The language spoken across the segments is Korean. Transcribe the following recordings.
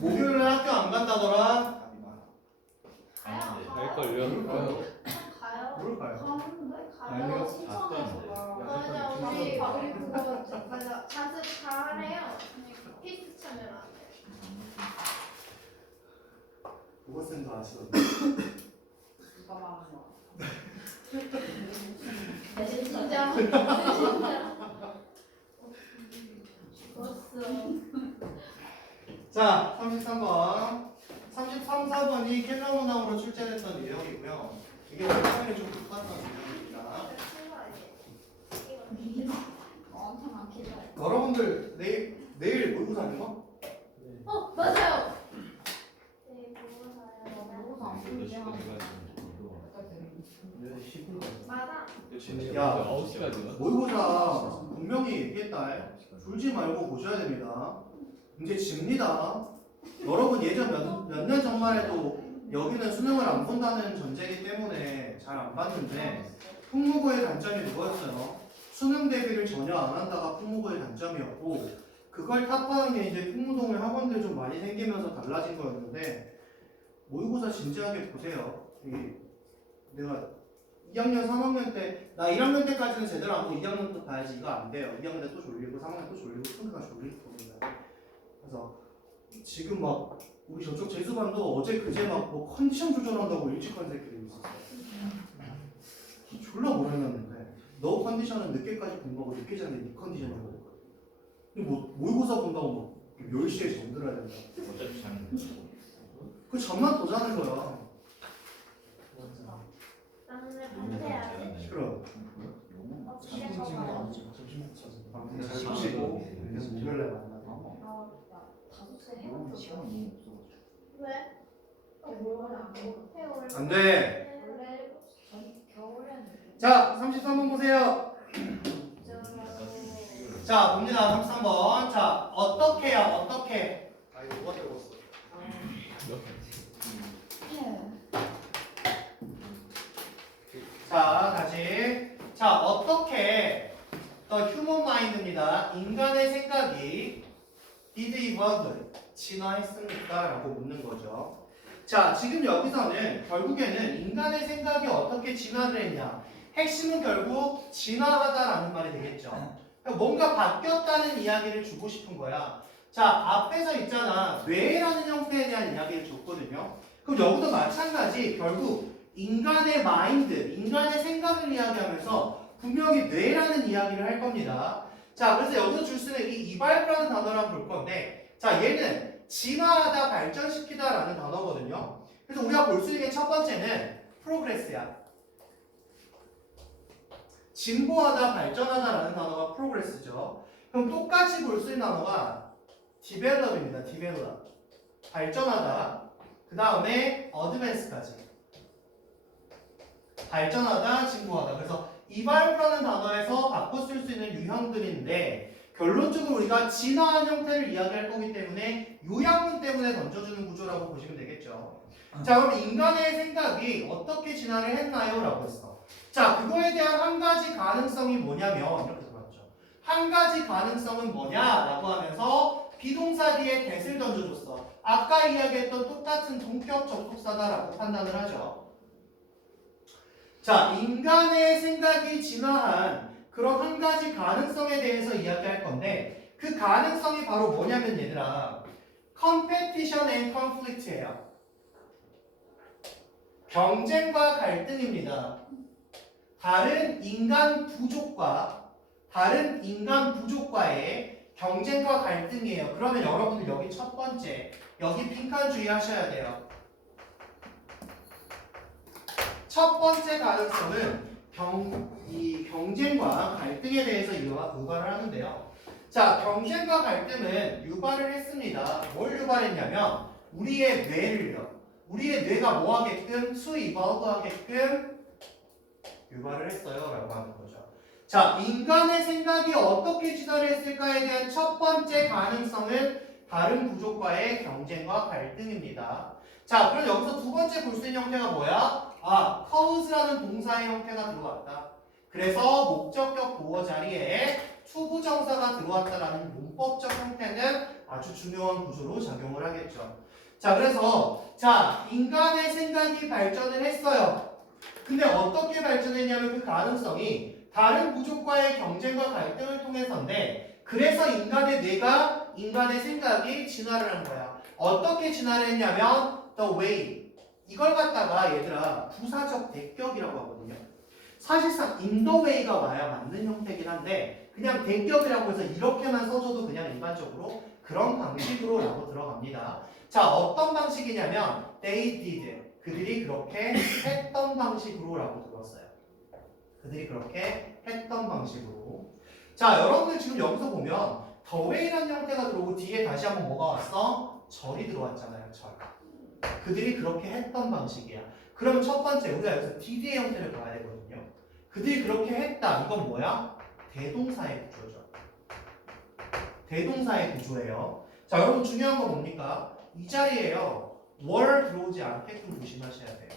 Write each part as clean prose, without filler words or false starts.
목요일에 학교 안 간다더라? 갈걸요? 가요? 뭘 가요? 가는데? 아니요. 가요? 신청해서 가. 맞아, 우리 그거 맞아. 자습 잘해요. 피스 참여를 안 해. 국어쌤도 아시던데. 누가 말하는 거야? 진짜. 죽었어. 자, 33번. 33, 4번이 켈러문항으로 출제됐던 유형이고요. 이게 원장에 좀 높았던 유형입니다. 엄청 많긴 해. 여러분들 내일 모의고사 아닌가? 맞아요. 네, 모의고사 안 풀리게 하는 맞아. 야, 9시까지나? 모의고사 분명히 얘기했다. 졸지 말고 보셔야 됩니다. 문제 집니다. 여러분 예전 몇 년 전만 해도 여기는 수능을 안 본다는 전제이기 때문에 잘 안 봤는데 풍무고의 단점이 뭐였어요? 수능 대비를 전혀 안 한다가 풍무고의 단점이었고 그걸 탑하는 게 이제 풍무동일 학원들 좀 많이 생기면서 달라진 거였는데 모의고사 진지하게 보세요. 이게 내가 2학년, 3학년 때, 나 1학년 때까지는 제대로 안 보고 2학년 또 봐야지 이거 안 돼요. 2학년 때 또 졸리고 3학년 또 졸리고 풍기가 졸릴 겁니다. 그래서 지금 막 우리 저쪽 재수반도 어제 그제 막 뭐 컨디션 조절한다고 일찍 간 새끼들이 있었어요. 졸라 모르겠는데 너 컨디션은 늦게까지 공부하고 늦게 자는 네 컨디션이 거든. 근데 뭐 모의고사 본다고 막 10시에 잠들어야 된다. 어차피 자는 그 잠만 더 자는 거야. 나는 반대야. 시끄러워. 어, 잘 보시고 그래서 목요일에 만나. 왜? 안 돼. 원래 겨울에는 자, 33번 보세요. 자, 봅니다. 33번. 자, 어떻게요? 어떻게? 아, 이거 누가 적었어? 자, 다시. 자, 어떻게 The human mind입니다. 인간의 생각이 did evolve, 진화했습니까? 라고 묻는 거죠. 자, 지금 여기서는 결국에는 인간의 생각이 어떻게 진화를 했냐. 핵심은 결국 진화하다라는 말이 되겠죠. 뭔가 바뀌었다는 이야기를 주고 싶은 거야. 자, 앞에서 있잖아. 뇌라는 형태에 대한 이야기를 줬거든요. 그럼 여기도 마찬가지. 결국 인간의 마인드, 인간의 생각을 이야기하면서 분명히 뇌라는 이야기를 할 겁니다. 자, 그래서 여기서 줄 수 있는 이 이발브라는 단어를 한번 볼 건데, 자, 얘는 진화하다, 발전시키다라는 단어거든요. 그래서 우리가 볼 수 있는 게 첫 번째는 프로그레스야. 진보하다, 발전하다라는 단어가 프로그레스죠. 그럼 똑같이 볼 수 있는 단어가 develop입니다. develop. 발전하다. 그 다음에 advance까지. 발전하다, 진보하다. 그래서 evolve라는 단어에서 바꿔 쓸 수 있는 유형들인데 결론적으로 우리가 진화한 형태를 이야기할 거기 때문에 요약문 때문에 던져주는 구조라고 보시면 되겠죠. 자, 그럼 인간의 생각이 어떻게 진화를 했나요? 라고 했어. 자, 그거에 대한 한 가지 가능성이 뭐냐면 이렇게 들어갔죠. 한 가지 가능성은 뭐냐라고 하면서 비동사 뒤에 that을 던져줬어. 아까 이야기했던 똑같은 동격 접속사다라고 판단을 하죠. 자, 인간의 생각이 진화한 그런 한 가지 가능성에 대해서 이야기할 건데 그 가능성이 바로 뭐냐면 얘들아 competition and conflict예요. 경쟁과 갈등입니다. 다른 인간 부족과의 경쟁과 갈등이에요. 그러면 여러분들 여기 첫 번째 여기 빈칸 주의하셔야 돼요. 첫 번째 가능성은 이 경쟁과 갈등에 대해서 유발을 하는데요. 자, 경쟁과 갈등은 유발을 했습니다. 뭘 유발했냐면 우리의 뇌를요. 우리의 뇌가 뭐 하게끔 수이버그 하게끔 유발을 했어요. 라고 하는 거죠. 자, 인간의 생각이 어떻게 진화를 했을까에 대한 첫 번째 가능성은 다른 부족과의 경쟁과 갈등입니다. 자, 그럼 여기서 두 번째 볼 수 있는 형태가 뭐야? 아, caus라는 동사의 형태가 들어왔다. 그래서 목적격 보어 자리에 투부정사가 들어왔다라는 문법적 형태는 아주 중요한 구조로 작용을 하겠죠. 자, 그래서 자, 인간의 생각이 발전을 했어요. 근데 어떻게 발전했냐면 그 가능성이 다른 부족과의 경쟁과 갈등을 통해서인데 그래서 인간의 뇌가 인간의 생각이 진화를 한 거야. 어떻게 진화를 했냐면 the way 이걸 갖다가 얘들아 부사적 대격이라고 하거든요. 사실상 in the way가 와야 맞는 형태긴 한데 그냥 대격이라고 해서 이렇게만 써줘도 그냥 일반적으로 그런 방식으로 라고 들어갑니다. 자, 어떤 방식이냐면 they did 그들이 그렇게 했던 방식으로 라고 들었어요. 그들이 그렇게 했던 방식으로. 자, 여러분들 지금 여기서 보면 the way라는 형태가 들어오고 뒤에 다시 한번 뭐가 왔어? 절이 들어왔잖아요. 절. 그들이 그렇게 했던 방식이야. 그럼 첫 번째 우리가 여기서 did의 형태를 봐야 되거든요. 그들이 그렇게 했다. 이건 뭐야? 대동사의 구조죠. 대동사의 구조예요. 자, 여러분 중요한 건 뭡니까? 이 자리에요. were 들어오지 않게끔 조심하셔야 돼요.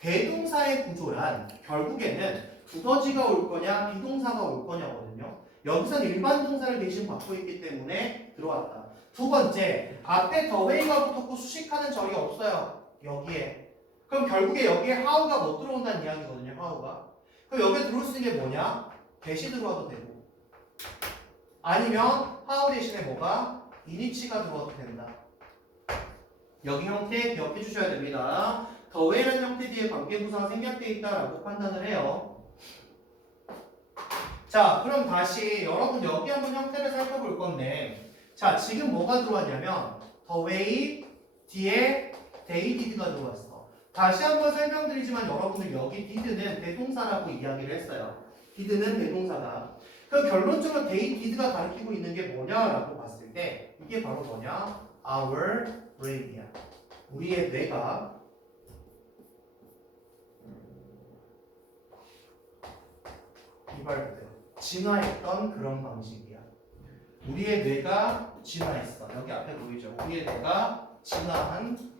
대동사의 구조란 결국에는 두더지가 올 거냐 비동사가 올 거냐거든요. 여기선 일반 동사를 대신 받고 있기 때문에 들어왔다. 두 번째, 앞에 the way가 붙었고 수식하는 절이 없어요. 여기에. 그럼 결국에 여기에 how가 못 들어온다는 이야기거든요. how가. 그럼 여기에 들어올 수 있는 게 뭐냐? 대시 들어와도 되고 아니면 how 대신에 뭐가? in이치가 들어와도 된다. 여기 형태 기억해 주셔야 됩니다. the way라는 형태 뒤에 관계부사가 생략되어 있다라고 판단을 해요. 자, 그럼 다시 여러분 여기 한번 형태를 살펴볼 건데 자, 지금 뭐가 들어왔냐면 the way 뒤에 they did가 들어왔어. 다시 한번 설명드리지만 여러분들 여기 did는 대동사라고 이야기를 했어요. did는 대동사다. 그럼 결론적으로 they did가 가리키고 있는 게 뭐냐라고 봤을 때 이게 바로 뭐냐? our brain이야. 우리의 뇌가 이발대로 진화했던 그런 방식이야. 우리의 뇌가 진화했어. 여기 앞에 보이죠? 우리의 뇌가 진화한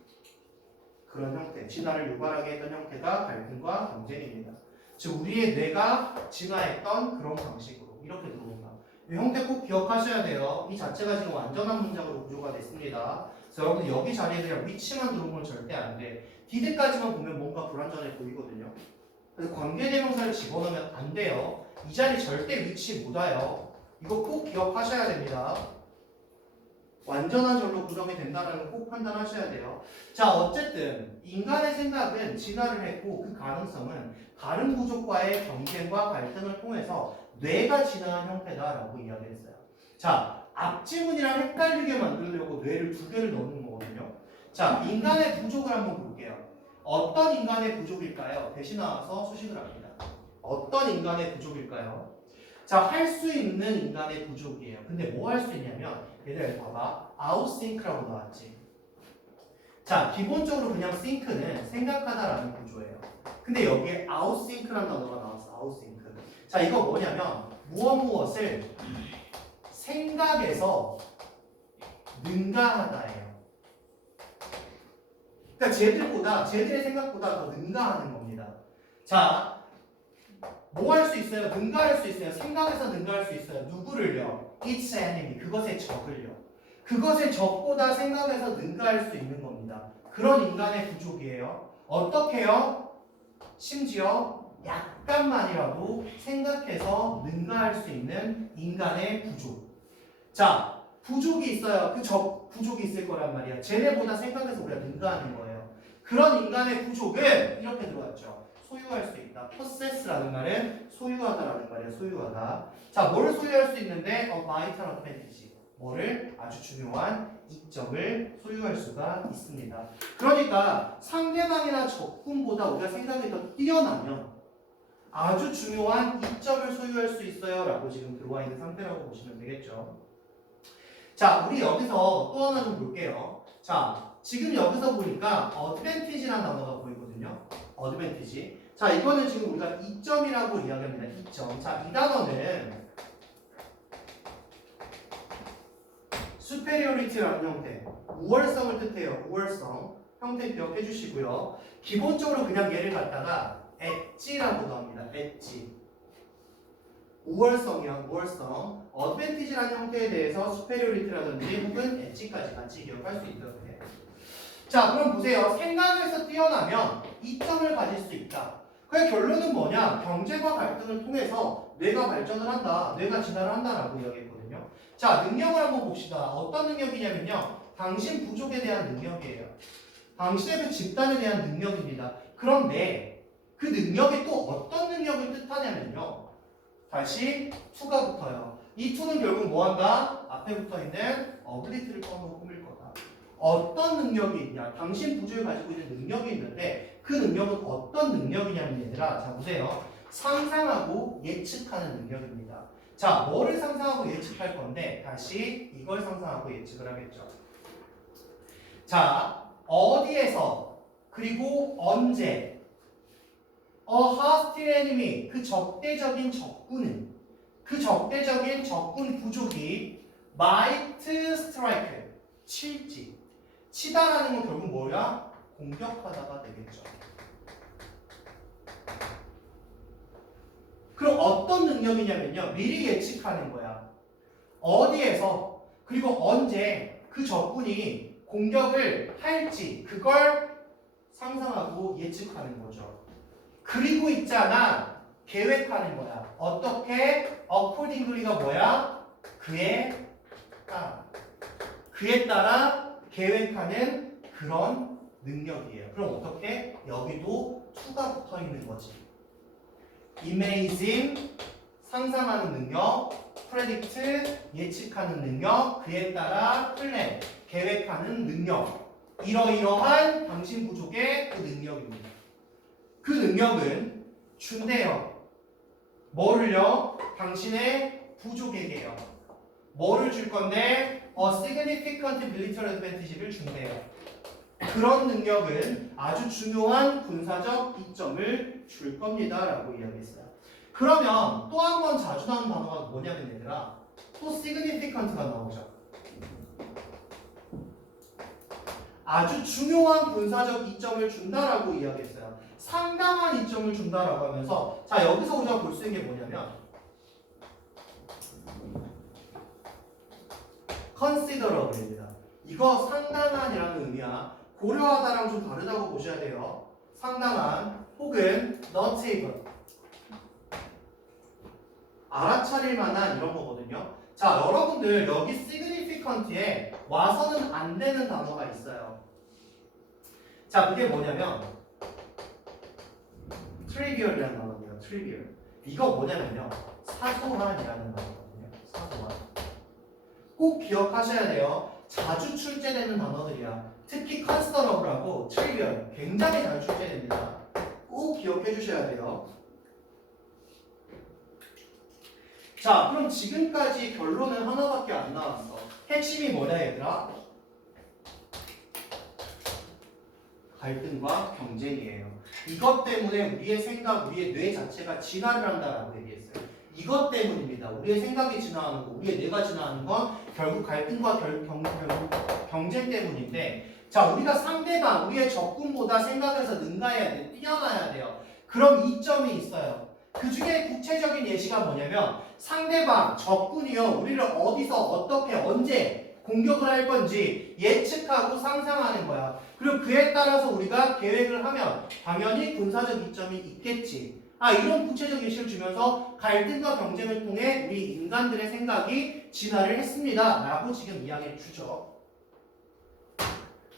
그런 형태, 진화를 유발하게 했던 형태가 갈등과 경쟁입니다. 즉 우리의 뇌가 진화했던 그런 방식으로 이렇게 들어온다. 이 형태 꼭 기억하셔야 돼요. 이 자체가 지금 완전한 문장으로 구조가 됐습니다. 그래서 여러분 여기 자리에 그냥 위치만 들어오면 절대 안 돼. 디드까지만 보면 뭔가 불완전해 보이거든요. 그래서 관계대명사를 집어넣으면 안 돼요. 이 자리 절대 위치 못 와요. 이거 꼭 기억하셔야 됩니다. 완전한 절로 구성이 된다는 걸 꼭 판단하셔야 돼요. 자, 어쨌든 인간의 생각은 진화를 했고 그 가능성은 다른 부족과의 경쟁과 갈등을 통해서 뇌가 진화한 형태다라고 이야기했어요. 자, 앞지문이랑 헷갈리게 만들려고 뇌를 두 개를 넣는 거거든요. 자, 인간의 부족을 한번 볼게요. 어떤 인간의 부족일까요? 대신 나와서 수식을 합니다. 어떤 인간의 부족일까요? 자, 할 수 있는 인간의 부족이에요. 근데 뭐 할 수 있냐면 얘들 봐봐. outThink라고 나왔지. 자, 기본적으로 그냥 think는 생각하다라는 구조예요. 근데 여기에 outthink라는 단어가 나왔어. outthink. 자, 이거 뭐냐면 무엇을 생각에서 능가하다예요. 그러니까 쟤들의 생각보다 더 능가하는 겁니다. 자, 뭐 할 수 있어요? 능가할 수 있어요. 생각에서 능가할 수 있어요. 누구를요? Its enemy, 그것의 적을요. 그것의 적보다 생각에서 능가할 수 있는 겁니다. 그런 인간의 부족이에요. 어떻게요? 심지어 약간만이라도 생각해서 능가할 수 있는 인간의 부족. 자, 부족이 있어요. 그 적 부족이 있을 거란 말이야. 쟤네보다 생각해서 우리가 능가하는 거예요. 그런 인간의 부족은 이렇게 들어왔죠. 소유할 수 있다. possess라는 말은 소유하다라는 말이야. 소유하다. 자, 뭘 소유할 수 있는데? vital advantage. 뭐를? 아주 중요한 이점을 소유할 수가 있습니다. 그러니까 상대방이나 적군보다 우리가 생각이 더 뛰어나면 아주 중요한 이점을 소유할 수 있어요 라고 지금 들어와 있는 상태라고 보시면 되겠죠. 자, 우리 여기서 또 하나 좀 볼게요. 자, 지금 여기서 보니까 advantage라는 단어가 보이거든요. advantage. 자, 이거는 지금 우리가 이점이라고 이야기합니다. 이점. 자, 이 단어는 superiority라는 형태, 우월성을 뜻해요. 우월성. 형태 기억해 주시고요. 기본적으로 그냥 얘를 갖다가 엣지라고도 합니다. 엣지. 우월성이야, 우월성. 어드밴티지라는 형태에 대해서 superiority라든지 혹은 엣지까지 같이 기억할 수 있도록 해. 자, 그럼 보세요. 생각에서 뛰어나면 이점을 가질 수 있다. 그 결론은 뭐냐? 경쟁과 갈등을 통해서 뇌가 발전을 한다, 뇌가 진화를 한다라고 이야기했거든요. 자, 능력을 한번 봅시다. 어떤 능력이냐면요, 당신 부족에 대한 능력이에요. 당신의 그 집단에 대한 능력입니다. 그런데 그 능력이 또 어떤 능력을 뜻하냐면요, 다시 to가 붙어요. 이 to는 결국 뭐한다? 앞에 붙어있는 ability를 꾸밀 거다. 어떤 능력이 있냐? 당신 부족이 가지고 있는 능력이 있는데 그 능력은 어떤 능력이냐면 얘들아, 자 보세요. 상상하고 예측하는 능력입니다. 자, 뭐를 상상하고 예측할 건데 다시 이걸 상상하고 예측을 하겠죠. 자, 어디에서 그리고 언제 A hostile enemy, 그 적대적인 적군은, 그 적대적인 적군 부족이 might strike, 칠지. 치다라는 건 결국 뭐야? 공격하다가 되겠죠. 그럼 어떤 능력이냐면요, 미리 예측하는 거야. 어디에서 그리고 언제 그 적군이 공격을 할지 그걸 상상하고 예측하는 거죠. 그리고 있잖아, 계획하는 거야. 어떻게? accordingly가 뭐야? 그에 따라. 그에 따라 계획하는 그런 능력이에요. 그럼 어떻게? 여기도 to가 붙어 있는 거지. imagine, 상상하는 능력, predict, 예측하는 능력, 그에 따라 plan, 계획하는 능력. 이러이러한 당신 부족의 그 능력입니다. 그 능력은 준대요. 뭐를요? 당신의 부족에게요. 뭐를 줄 건데? A significant military advantage를 준대요. 그런 능력은 아주 중요한 군사적 이점을 줄 겁니다 라고 이야기했어요. 그러면 또 한 번 자주 나오는 단어가 뭐냐면 얘들아, 또 significant가 나오죠. 아주 중요한 군사적 이점을 준다라고 이야기했어요. 상당한 이점을 준다라고 하면서, 자, 여기서 우리가 볼 수 있는 게 뭐냐면 considerable입니다. 이거 상당한이라는 의미야. 고려하다랑 좀 다르다고 보셔야 돼요. 상당한 혹은 notable, 알아차릴 만한 이런 거거든요. 자, 여러분들 여기 significant에 와서는 안 되는 단어가 있어요. 자, 그게 뭐냐면 trivial이라는 단어예요. trivial. 이거 뭐냐면요, 사소한이라는 단어거든요. 사소한. 꼭 기억하셔야 돼요. 자주 출제되는 단어들이야. 특히 considerable하고 trivial 굉장히 잘 출제됩니다. 꼭 기억해 주셔야 돼요. 자, 그럼 지금까지 결론은 하나밖에 안 나왔어. 핵심이 뭐냐 얘들아? 갈등과 경쟁이에요. 이것 때문에 우리의 생각, 우리의 뇌 자체가 진화를 한다라고 얘기했어요. 이것 때문입니다. 우리의 생각이 진화하는 거, 우리의 뇌가 진화하는 건 결국 갈등과 경쟁 때문인데, 자, 우리가 상대방, 우리의 적군보다 생각에서 능가해야 돼, 뛰어나야 돼요. 그럼 이점이 있어요. 그 중에 구체적인 예시가 뭐냐면 상대방, 적군이요, 우리를 어디서 어떻게 언제 공격을 할 건지 예측하고 상상하는 거야. 그리고 그에 따라서 우리가 계획을 하면 당연히 군사적 이점이 있겠지. 이런 구체적 예시를 주면서 갈등과 경쟁을 통해 우리 인간들의 생각이 진화를 했습니다 라고 지금 이야기해 주죠.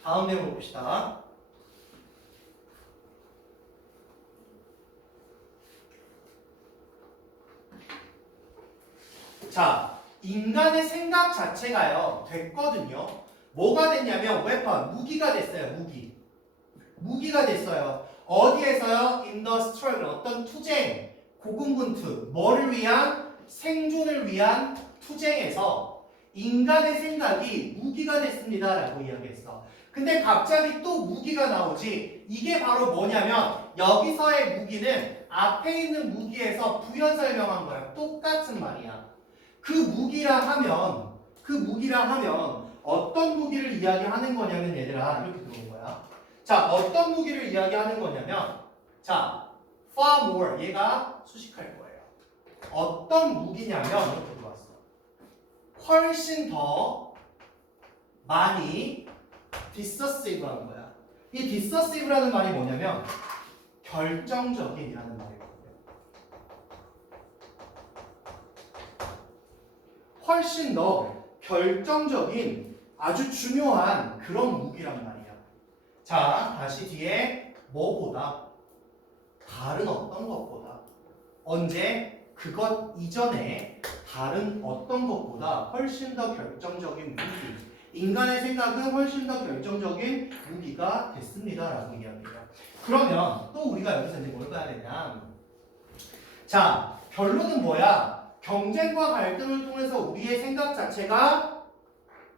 다음 내용 봅시다. 자, 인간의 생각 자체가요 됐거든요. 뭐가 됐냐면 웨펀, 무기가 됐어요. 무기가 됐어요. 어디에서요? In the struggle, 어떤 투쟁, 고군분투, 뭐를 위한? 생존을 위한 투쟁에서 인간의 생각이 무기가 됐습니다 라고 이야기했어. 근데 갑자기 또 무기가 나오지. 이게 바로 뭐냐면 여기서의 무기는 앞에 있는 무기에서 부연 설명한 거야. 똑같은 말이야. 그 무기라 하면 어떤 무기를 이야기하는 거냐면 얘들아 이렇게 들어온 거야. 자, 어떤 무기를 이야기하는 거냐면 자, far more, 얘가 수식할 거예요. 어떤 무기냐면 이렇게 들어왔어. 훨씬 더 많이 디서시브라는 거야. 이 디서시브라는 말이 뭐냐면 결정적인이라는 말이거든요. 훨씬 더 결정적인 아주 중요한 그런 무기란 말이야. 자, 다시 뒤에 뭐보다 다른 어떤 것보다 언제 그것 이전에 다른 어떤 것보다 훨씬 더 결정적인 무기 인간의 생각은 훨씬 더 결정적인 무기가 됐습니다 라고 이야기해요. 그러면 또 우리가 여기서 이제 뭘 봐야 되냐, 자 결론은 뭐야? 경쟁과 갈등을 통해서 우리의 생각 자체가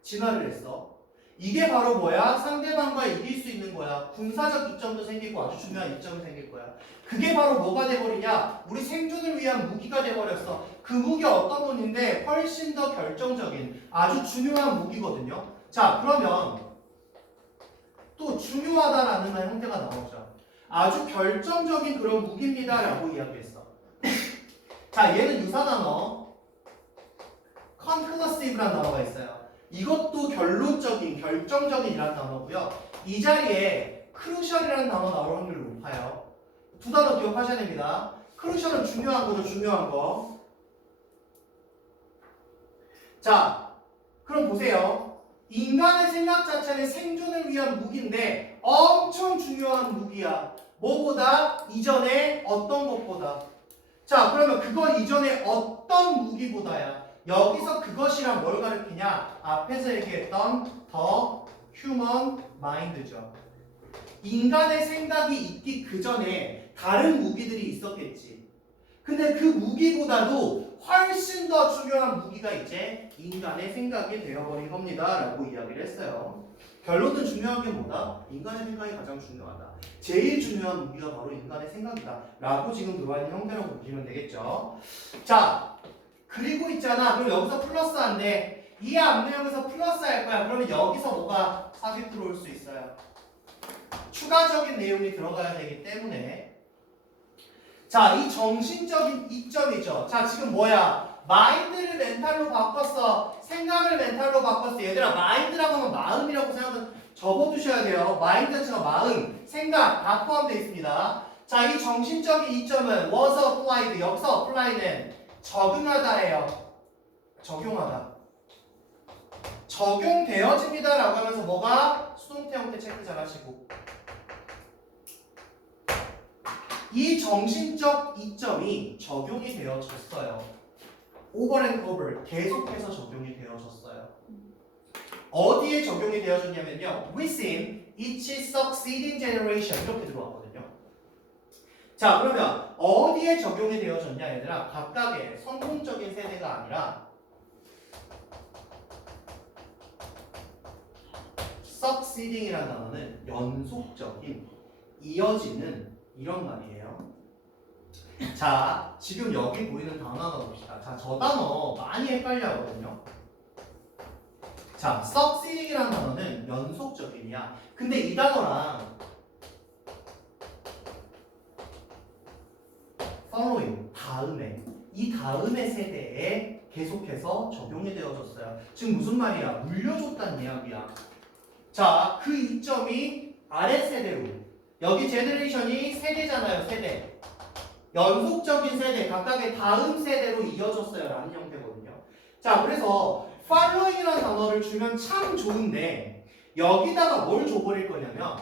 진화를 했어. 이게 바로 뭐야? 상대방과 이길 수 있는 거야. 군사적 이점도 생기고 아주 중요한 이점이 생길 거야. 그게 바로 뭐가 돼버리냐? 우리 생존을 위한 무기가 돼버렸어. 그 무기가 어떤 무기인데 훨씬 더 결정적인 아주 중요한 무기거든요. 자 그러면 또 중요하다라는 형태가 나오죠. 아주 결정적인 그런 무기입니다 라고 이야기했어. 자 얘는 유사 단어 conclusive라는 단어가 있어요. 이것도 결론적인, 결정적인이라는 단어고요. 이 자리에 crucial이라는 단어 나올 확률이 높아요. 두 단어 기억하셔야 됩니다. crucial은 중요한 거죠, 중요한 거. 자, 그럼 보세요. 인간의 생각 자체는 생존을 위한 무기인데 엄청 중요한 무기야. 뭐보다? 이전에 어떤 것보다. 자, 그러면 그거 이전에 어떤 무기보다야. 여기서 그것이란 뭘 가리키냐? 앞에서 얘기했던 더 휴먼 마인드죠. 인간의 생각이 있기 그 전에 다른 무기들이 있었겠지. 근데 그 무기보다도 훨씬 더 중요한 무기가 이제 인간의 생각이 되어버린 겁니다 라고 이야기를 했어요. 결론은 중요한 게 뭐다? 인간의 생각이 가장 중요하다. 제일 중요한 무기가 바로 인간의 생각이다 라고 지금 들어와 있는 형태라고 보시면 되겠죠. 자 그리고 있잖아. 그럼 여기서 플러스한데 이 앞내용에서 플러스 할 거야. 그러면 여기서 뭐가 삽입 들어올 수 있어요. 추가적인 내용이 들어가야 되기 때문에. 자, 이 정신적인 이점이죠. 자, 지금 뭐야? 마인드를 멘탈로 바꿨어. 생각을 멘탈로 바꿨어. 얘들아, 마인드라고 하면 마음이라고 생각은 접어두셔야 돼요. 마인드 자체가 마음, 생각 다 포함되어 있습니다. 자, 이 정신적인 이점은 was applied. 여기서 apply는 적응하다예요. 적용하다. 적용되어집니다 라고 하면서 뭐가? 수동태 형태 체크 잘 하시고. 이 정신적 이점이 적용이 되어졌어요. over and over 계속해서 적용이 되어졌어요. 어디에 적용이 되어졌냐면요. within each succeeding generation 이렇게 들어왔거든요. 자 그러면 어디에 적용이 되어졌냐 얘들아? 각각의 성공적인 세대가 아니라 succeeding이라는 단어는 연속적인, 이어지는 이런 말이에요. 자 지금 여기 보이는 단어 하나 봅시다. 자 저 단어 많이 헷갈려 하거든요. 자 succeeding이라는 단어는 연속적인이야. 근데 이 단어랑 following 다음에 이 다음의 세대에 계속해서 적용이 되어졌어요. 지금 무슨 말이야? 물려줬다는 이야기야. 자, 그 이점이 아래 세대로 여기 제너레이션이 세대잖아요. 세대. 연속적인 세대, 각각의 다음 세대로 이어졌어요. 라는 형태거든요. 자, 그래서 following이라는 단어를 주면 참 좋은데 여기다가 뭘 줘버릴 거냐면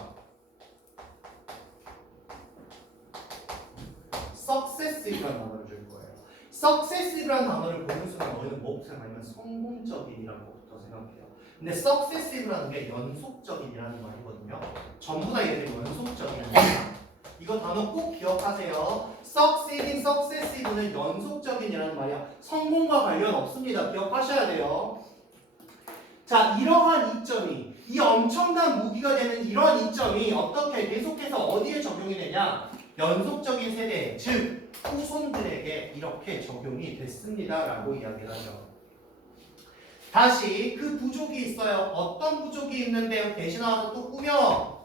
successive라는 단어를 줄 거예요. successive라는 단어를 보는 순간 너희는 뭐부터 생각하냐면 성공적인이라는 것부터 생각해요. 근데 successive라는 게 연속적인이라는 말이거든요. 전부 다 얘들이 연속적이야. 이거 단어 꼭 기억하세요. succeeding, successive는 연속적인이라는 말이야. 성공과 관련 없습니다. 기억하셔야 돼요. 자, 이러한 이점이 이 엄청난 무기가 되는 이러한 이점이 어떻게 계속해서 어디에 적용이 되냐? 연속적인 세대, 즉 후손들에게 이렇게 적용이 됐습니다 라고 이야기를 하죠. 다시 그 부족이 있어요. 어떤 부족이 있는데요? 대신 나와서 또 꾸며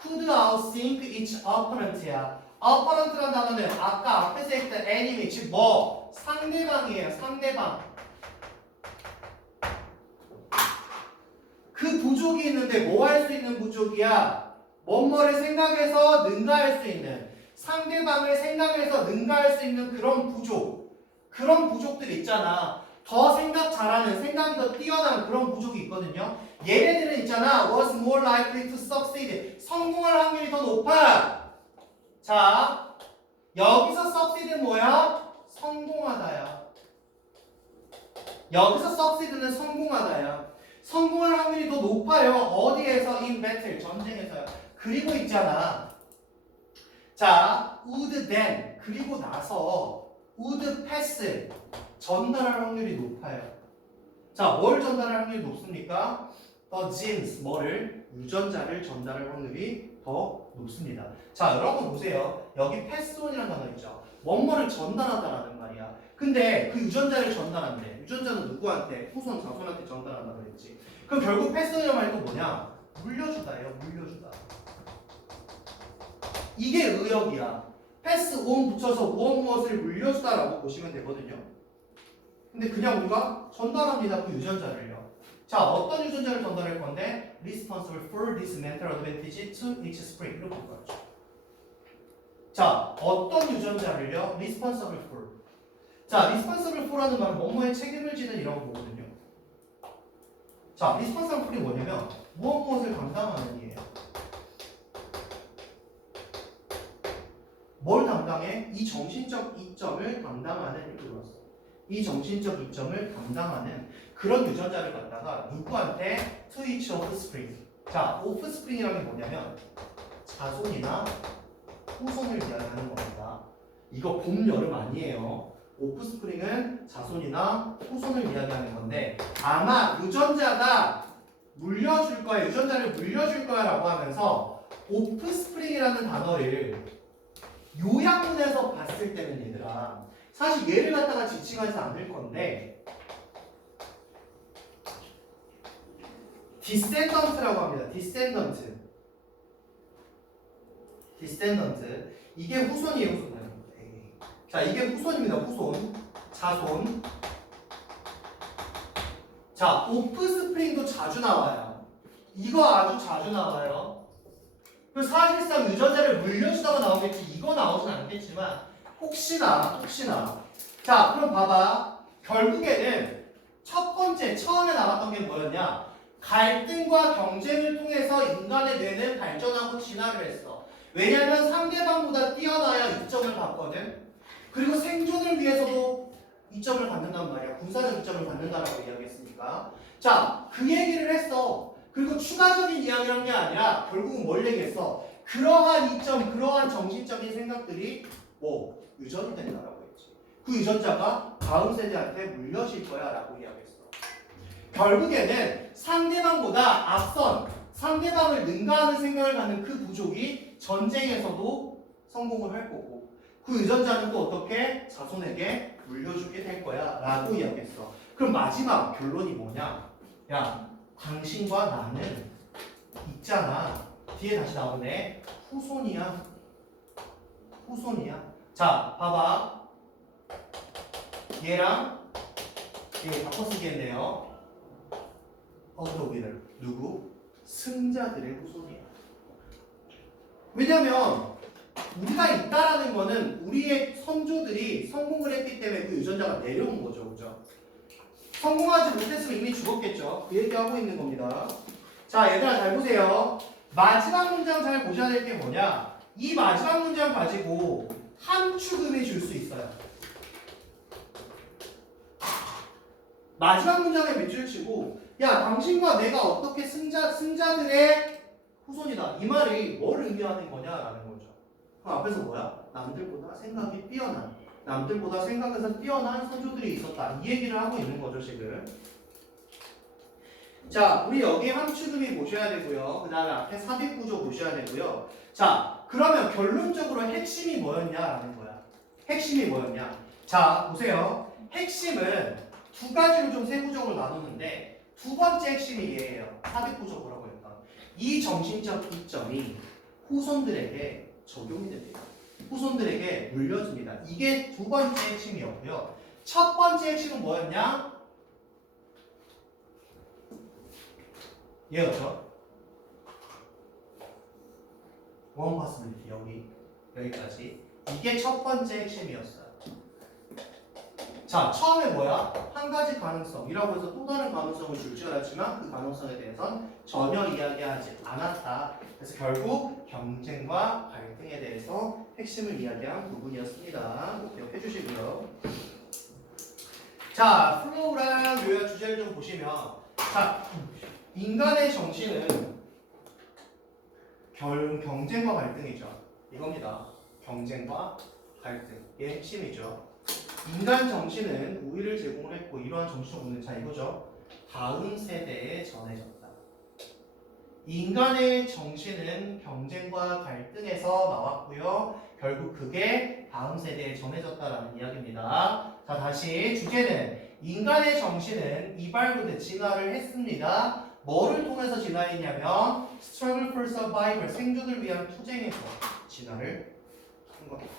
could outthink its opponent야. opponent라는 단어는 아까 앞에서 했던 enemy, 즉 뭐? 상대방이에요. 상대방. 그 부족이 있는데 뭐 할 수 있는 부족이야? 뭐뭐를 생각해서 능가할 수 있는, 상대방을 생각해서 능가할 수 있는 그런 부족. 그런 부족들 있잖아. 더 생각 잘하는, 생각이 더 뛰어난 그런 부족이 있거든요. 얘네들은 있잖아. was more likely to succeed. 성공할 확률이 더 높아. 자, 여기서 succeed는 뭐야? 성공하다야. 여기서 succeed는 성공하다야. 성공할 확률이 더 높아요. 어디에서? in battle. 전쟁에서요. 그리고 있잖아. 자, would then. 그리고 나서 would pass. 전달할 확률이 높아요. 자, 뭘 전달할 확률이 높습니까? the genes. 뭐를? 유전자를 전달할 확률이 더 높습니다. 자, 여러분 보세요. 여기 pass on이라는 단어 있죠. 뭐뭐를 전달하다라는 말이야. 근데 그 유전자를 전달한대. 유전자는 누구한테? 후손, 자손한테 전달한다 그랬지. 그럼 결국 pass on이라는 말이 또 뭐냐? 물려주다예요. 물려주다. 이게 의역이야. pass on 붙여서 무엇을 물려주다라고 보시면 되거든요. 근데 그냥 우리가 전달합니다. 그 유전자를요. 자, 어떤 유전자를 전달할 건데? Responsible for this mental advantage to each spring. 이렇게 볼 거죠. 자, 어떤 유전자를요? Responsible for. 자, Responsible for라는 말은 뭐뭐에 책임을 지는 이런 거거든요. 자, Responsible for이 뭐냐면 무엇을 감당하는 이에요. 뭘 담당해? 이 정신적 이점을 담당하는 이렇게 불렀어. 이 정신적 이점을 담당하는 그런 유전자를 갖다가 누구한테? To each offspring. 자, offspring이라는 게 뭐냐면 자손이나 후손을 이야기하는 겁니다. 이거 봄, 여름 아니에요. offspring은 자손이나 후손을 이야기하는 건데 아마 유전자가 물려줄 거야, 유전자를 물려줄 거야 라고 하면서 offspring이라는 단어를 요약문에서 봤을 때는 얘들아 사실 얘를 갖다가 지칭하지 않을 건데 descendant라고 합니다. descendant. 이게 후손이에요. 후손. 자, 이게 후손입니다. 후손. 자손. 자, 오프스프링도 자주 나와요. 이거 아주 자주 나와요. 그리고 사실상 유전자를 물려주다가 나오겠지. 이거 나오진 않겠지만 혹시나. 자, 그럼 봐봐. 결국에는 첫 번째 처음에 나왔던 게 뭐였냐? 갈등과 경쟁을 통해서 인간의 뇌는 발전하고 진화를 했어. 왜냐하면 상대방보다 뛰어나야 이점을 받거든. 그리고 생존을 위해서도 이점을 받는단 말이야. 군사적 이점을 받는다라고 이야기했으니까. 자, 그 얘기를 했어. 그리고 추가적인 이야기를 한 게 아니라 결국은 뭘 얘기했어? 그러한 이점, 그러한 정신적인 생각들이 뭐 유전이 된다라고 했지. 그 유전자가 다음 세대한테 물려질 거야 라고 이야기했어. 결국에는 상대방보다 앞선 상대방을 능가하는 생각을 갖는 그 부족이 전쟁에서도 성공을 할 거고 그 유전자는 또 어떻게 자손에게 물려주게 될 거야 라고 이야기했어. 그럼 마지막 결론이 뭐냐? 야, 당신과 나는 있잖아. 뒤에 다시 나오네. 후손이야. 자, 봐봐. 얘랑 얘 바꿔 쓰겠네요. 어떤 위를 누구? 승자들의 후손이야. 왜냐면 우리가 있다라는 거는 우리의 선조들이 성공을 했기 때문에 그 유전자가 내려온 거죠, 그죠? 성공하지 못했으면 이미 죽었겠죠. 그 얘기하고 있는 겁니다. 자, 얘들아 잘 보세요. 마지막 문장 잘 보셔야 될 게 뭐냐? 이 마지막 문장 가지고 함축음이 줄 수 있어요. 마지막 문장에 밑줄 치고 야, 당신과 내가 어떻게 승자들의 후손이다. 이 말이 뭘 의미하는 거냐라는 거죠. 그럼 앞에서 뭐야? 남들보다 생각이 뛰어난, 남들보다 생각에서 뛰어난 선조들이 있었다. 이 얘기를 하고 있는 거죠, 지금. 자, 우리 여기 함축음이 보셔야 되고요. 그 다음에 앞에 삽입구조 보셔야 되고요. 자, 그러면 결론적으로 핵심이 뭐였냐라는 거야. 핵심이 뭐였냐? 자, 보세요. 핵심은 두 가지로 좀 세부적으로 나누는데 두 번째 핵심이 얘예요. 삽입구조 뭐라고 했던. 이 정신적 이점이 후손들에게 적용이 됩니다. 후손들에게 물려줍니다. 이게 두 번째 핵심이었고요. 첫 번째 핵심은 뭐였냐? 얘였죠. 원 파스빌리티 여기까지. 이게 첫 번째 핵심이었어요. 자, 처음에 뭐야? 한 가지 가능성이라고 해서 또 다른 가능성을 줄 줄 알았지만 그 가능성에 대해선 전혀 이야기하지 않았다. 그래서 결국 경쟁과 갈등에 대해서 핵심을 이야기한 부분이었습니다. 꼭 기억해 주시고요. 자, 플로우랑 요약 주제를 좀 보시면, 자, 인간의 정신은 경쟁과 갈등이죠. 이겁니다. 경쟁과 갈등. 이게 핵심이죠. 인간 정신은 우위를 제공을 했고 이러한 정신적 우위는 자 이거죠. 다음 세대에 전해졌다. 인간의 정신은 경쟁과 갈등에서 나왔고요. 결국 그게 다음 세대에 전해졌다라는 이야기입니다. 자 다시 주제는 인간의 정신은 이발부대 진화를 했습니다. 뭐를 통해서 진화했냐면 struggle for survival 생존을 위한 투쟁에서 진화를 한 겁니다.